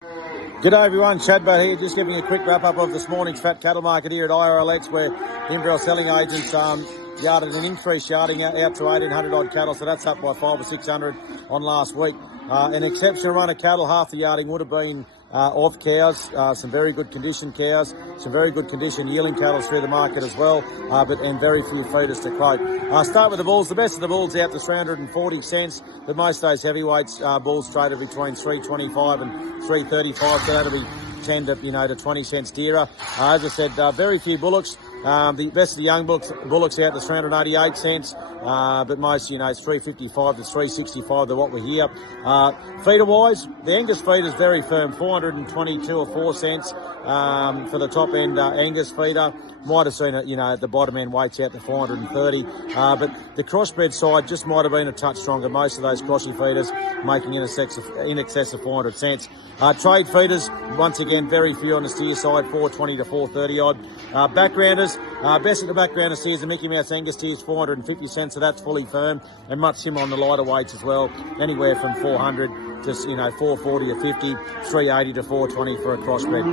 G'day everyone, Chadbo here, just giving a quick wrap up of this morning's fat cattle market here at IRLX, where Inverell selling agents yarded an increased yarding out to 1,800 odd cattle, so that's up by 500 or 600 on last week. An exceptional run of cattle. Half the yarding would have been of cows, some very good condition cows, some very good condition yearling cattle through the market as well, and very few feeders to quote. Start with the bulls. The best of the bulls out to 340 cents, but most of those heavyweights bulls traded between 325 and 335, so that'll be 10 to 20 cents dearer. As I said, very few bullocks. The best of the young bullocks out to 388 cents, but most, it's 355 to 365 to what we hear. Feeder wise, the Angus feeder is very firm, 422 or 4 cents for the top end Angus feeder. Might have seen it, the bottom end weights out to 430, but the crossbred side just might have been a touch stronger. Most of those crossy feeders making in excess of 400 cents. Trade feeders, once again, very few on the steer side, 420 to 430 odd. Backgrounders, best of the backgrounder steers, the Mickey Mouse Angus steers, 450 cents, so that's fully firm, and much similar on the lighter weights as well, anywhere from 400 to 440 or 50, 380 to 420 for a crossbred.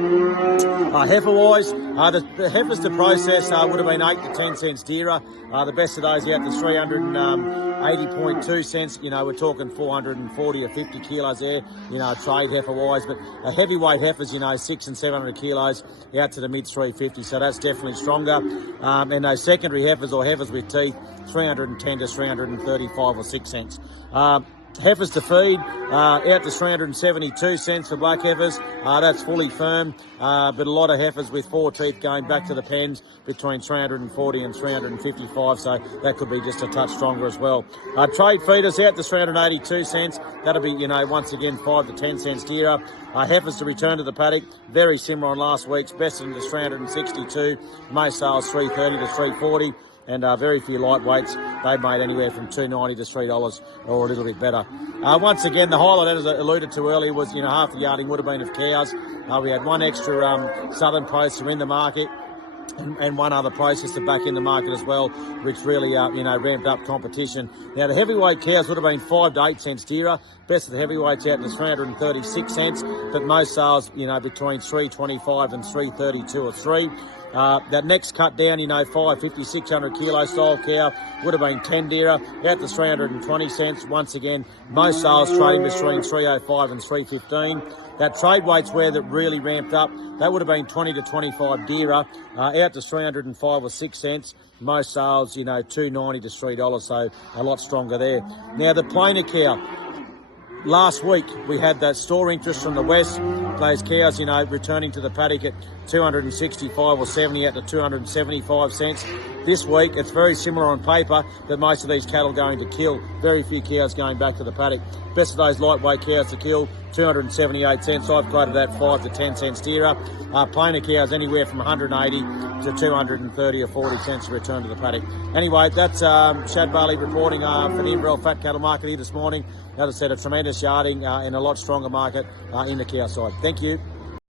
Heifer wise, the heifers to process would have been 8 to 10 cents dearer. The best of those out to 380.2 cents. We're talking 440 or 50 kilos there, trade heifer wise, but heavyweight heifers, 600 and 700 kilos out to the mid 350, so that's definitely stronger. And those secondary heifers or heifers with teeth, 310 to 335 or 6 cents. Heifers to feed, out to 372 cents for black heifers. That's fully firm, but a lot of heifers with 4 teeth going back to the pens between 340 and 355, so that could be just a touch stronger as well. Trade feeders out to 382 cents. That'll be, once again, 5 to 10 cents dearer. Heifers to return to the paddock, very similar on last week's, best in the 362, most sales 330 to 340. And very few lightweights. They made anywhere from $2.90 to $3 or a little bit better. Once again, the highlight, as I alluded to earlier, was half the yarding would have been of cows. We had one extra southern processor in the market, and one other processor back in the market as well, which really ramped up competition. Now the heavyweight cows would have been 5 to 8 cents dearer. Best of the heavyweights out to 336 cents, but most sales between 325 and 332 or 3. That next cut down, 550, 600 kilo style cow would have been 10 dearer, out to 320 cents. Once again, most sales trading between 305 and 315. That trade weight's where that really ramped up. That would have been 20 to 25 dearer, out to 305 or 6 cents. Most sales, $2.90 to $3, so a lot stronger there. Now the plainer cow. Last week, we had that store interest from the west, those cows, returning to the paddock at 265 or 70 out to 275 cents. This week, it's very similar on paper, but most of these cattle going to kill. Very few cows going back to the paddock. Best of those lightweight cows to kill, 278 cents. I've quoted that 5 to 10 cents dearer. Plainer cows anywhere from 180 to 230 or 40 cents to return to the paddock. Anyway, that's Shad Barley reporting for the Inverell Fat Cattle Market here this morning. As I said, a tremendous yarding and a lot stronger market in the cow side. Thank you.